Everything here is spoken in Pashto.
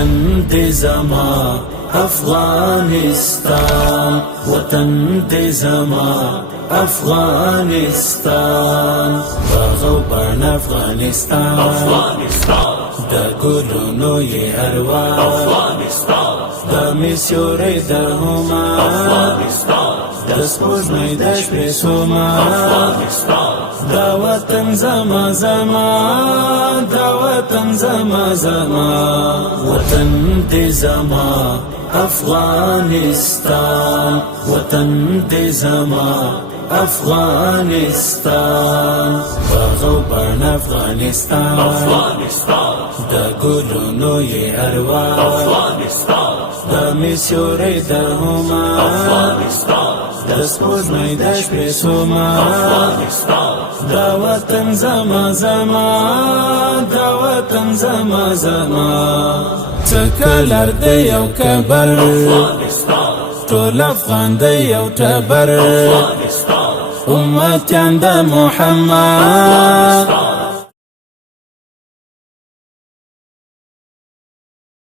وطن دې زما افغانستان، وطن دې زما افغانستان، باغ او بڼ افغانستان، د ګلونو یې اروا، د مسیوري د هما، د سپوږمۍ د شپې سوما، دا وطن زما زما، دا وطن زما زما، وطن دې زما افغانستان، وطن دې زما افغانستان، باغ او بڼ افغانستان، د ګلونو یې اروا، د مسیوري د هما، د سپوږمۍ د شپې سوما، دا وطن زما زما، دا وطن زما زما. څه کلر دی یو کبر، ټول افغان دی یو ټبر، امتیان د محمد